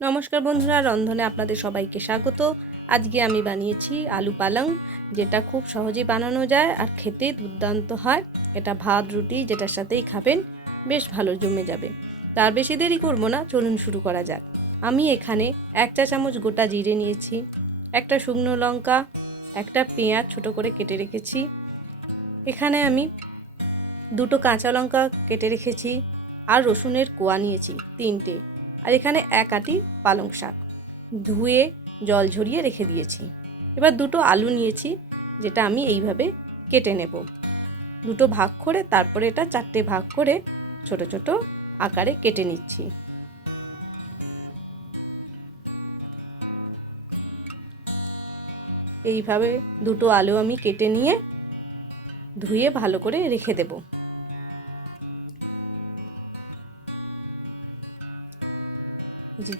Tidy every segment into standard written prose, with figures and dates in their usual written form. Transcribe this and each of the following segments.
নমস্কার বন্ধুরা, রন্ধনে আপনাদের সবাইকে স্বাগত। আজকে আমি বানিয়েছি আলু পালং, যেটা খুব সহজেই বানানো যায় আর খেতে দুর্দান্ত হয়। এটা ভাত রুটি যেটার সাথেই খাবেন বেশ ভালো জমে যাবে। তার বেশি দেরি করব না, চলুন শুরু করা যাক। আমি এখানে 1 চা চামচ গোটা জিরে নিয়েছি, একটা শুকনো লঙ্কা, একটা পেঁয়াজ ছোট করে কেটে রেখেছি। এখানে আমি 2টো কাঁচা লঙ্কা কেটে রেখেছি আর রসুনের কোয়া নিয়েছি 3টে। আর এখানে 1 আঁটি পালং শাক ধুয়ে জল ঝরিয়ে রেখে দিয়েছি। এবার 2টো আলু নিয়েছি, যেটা আমি এইভাবে কেটে নেব। 2টো ভাগ করে তারপরে এটা 4টে ভাগ করে ছোট ছোট আকারে কেটে নিচ্ছি। এইভাবে 2টো আলু আমি কেটে নিয়ে ধুয়ে ভালো করে রেখে দেব।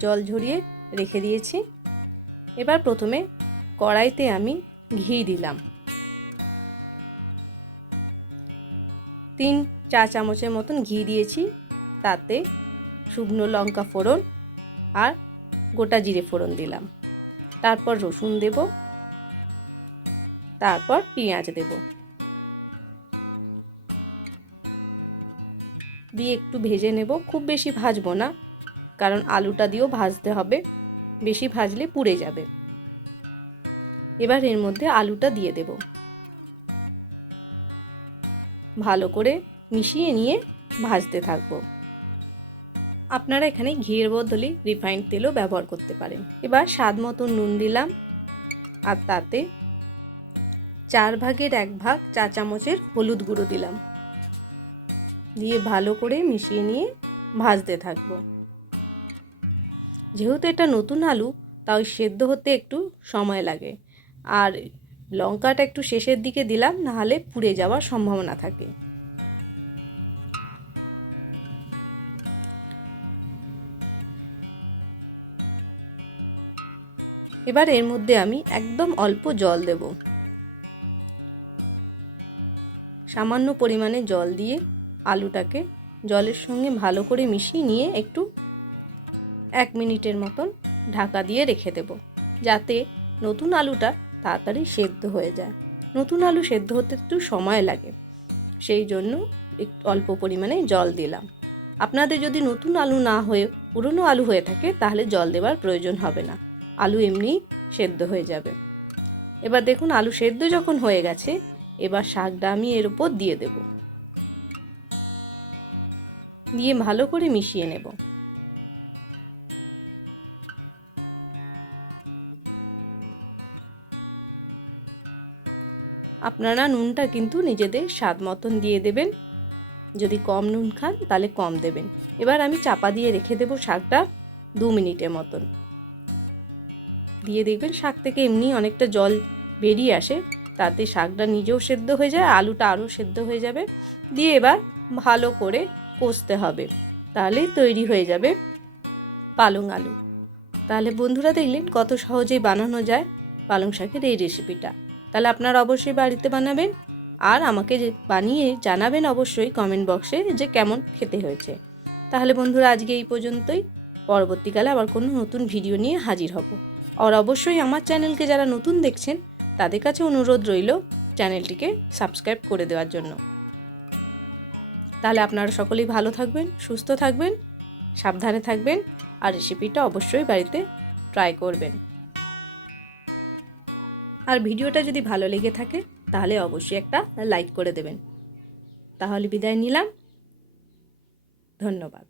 জল ঝরিয়ে রেখে দিয়েছি। এবার প্রথমে কড়াইতে আমি ঘি দিলাম, 3 চা চামচের মতন ঘি দিয়েছি। তাতে শুকনো লঙ্কা ফোড়ন আর গোটা জিরে ফোড়ন দিলাম, তারপর রসুন দেব, তারপর পেঁয়াজ দেব, দিয়ে একটু ভেজে নেব। খুব বেশি ভাজবো না, কারণ আলুটা দিয়েও ভাজতে হবে, বেশি ভাজলে পুড়ে যাবে। এবার এর মধ্যে আলুটা দিয়ে দেব, ভালো করে মিশিয়ে নিয়ে ভাজতে থাকবো। আপনারা এখানে ঘিয়ের বদলে রিফাইন্ড তেলও ব্যবহার করতে পারেন। এবার স্বাদ মতো নুন দিলাম আর তাতে 4 ভাগের 1 ভাগ চা চামচের হলুদ গুঁড়ো দিলাম, দিয়ে ভালো করে মিশিয়ে নিয়ে ভাজতে থাকবো। যেহেতু এটা নতুন আলু, তাই সেদ্ধ হতে একটু সময় লাগে, আর লঙ্কাটা একটু শেষের দিকে দিলাম, নাহলে পুড়ে যাওয়ার সম্ভাবনা থাকে। এবার এর মধ্যে আমি একদম অল্প জল দেব, সামান্য পরিমাণে জল দিয়ে আলুটাকে জলের সঙ্গে ভালো করে মিশিয়ে নিয়ে একটু 1 মিনিটের মতন ঢাকা দিয়ে রেখে দেব, যাতে নতুন আলুটা তাড়াতাড়ি সেদ্ধ হয়ে যায়। নতুন আলু সেদ্ধ হতে একটু সময় লাগে, সেই জন্য একটু অল্প পরিমাণে জল দিলাম। আপনাদের যদি নতুন আলু না হয়ে পুরনো আলু হয়ে থাকে, তাহলে জল দেওয়ার প্রয়োজন হবে না, আলু এমনি সেদ্ধ হয়ে যাবে। এবার দেখুন আলু সেদ্ধ যখন হয়ে গেছে, এবার শাকটা আমি এর উপর দিয়ে দেব, দিয়ে ভালো করে মিশিয়ে নেব। আপনারা নুনটা কিন্তু নিজেদের স্বাদ মতন দিয়ে দেবেন, যদি কম নুন খান তাহলে কম দেবেন। এবার আমি চাপা দিয়ে রেখে দেব শাকটা 2 মিনিটের মতন। দিয়ে দেখবেন শাক থেকে এমনি অনেকটা জল বেরিয়ে আসে, তাতে শাকটা নিজেও সেদ্ধ হয়ে যায়, আলুটা আরও সেদ্ধ হয়ে যাবে। দিয়ে এবার ভালো করে কষতে হবে, তাহলেই তৈরি হয়ে যাবে পালং আলু। তাহলে বন্ধুরা দেখলেন কত সহজেই বানানো যায় পালং শাকের এই রেসিপিটা। তাহলে আপনারা অবশ্যই বাড়িতে বানাবেন, আর আমাকে বানিয়ে জানাবেন অবশ্যই কমেন্ট বক্সে যে কেমন খেতে হয়েছে। তাহলে বন্ধুরা আজকে এই পর্যন্তই, পরবর্তীকালে আবার কোনো নতুন ভিডিও নিয়ে হাজির হব। আর অবশ্যই আমার চ্যানেলকে যারা নতুন দেখছেন, তাদের কাছে অনুরোধ রইল চ্যানেলটিকে সাবস্ক্রাইব করে দেওয়ার জন্য। তাহলে আপনারা সকলেই ভালো থাকবেন, সুস্থ থাকবেন, সাবধানে থাকবেন, আর রেসিপিটা অবশ্যই বাড়িতে ট্রাই করবেন। আর ভিডিওটা যদি ভালো লেগে থাকে, তাহলে অবশ্যই একটা লাইক করে দেবেন। তাহলে বিদায় নিলাম, ধন্যবাদ।